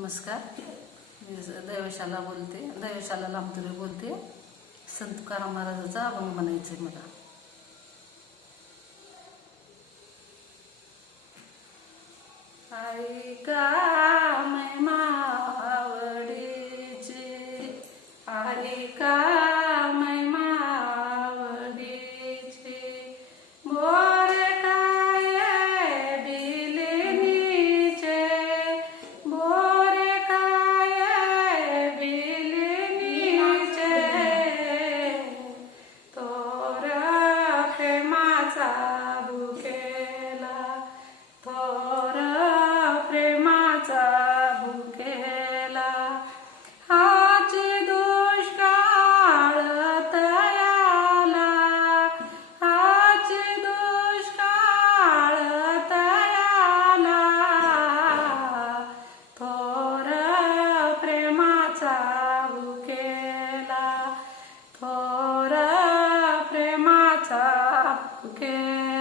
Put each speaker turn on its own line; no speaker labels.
नमस्कार. मी दैवशाला बोलते. दैवशाला लांबतुरे बोलते. संत तुकाराम महाराजाचा अभंग म्हणायचं आहे मला. ऐका. Okay.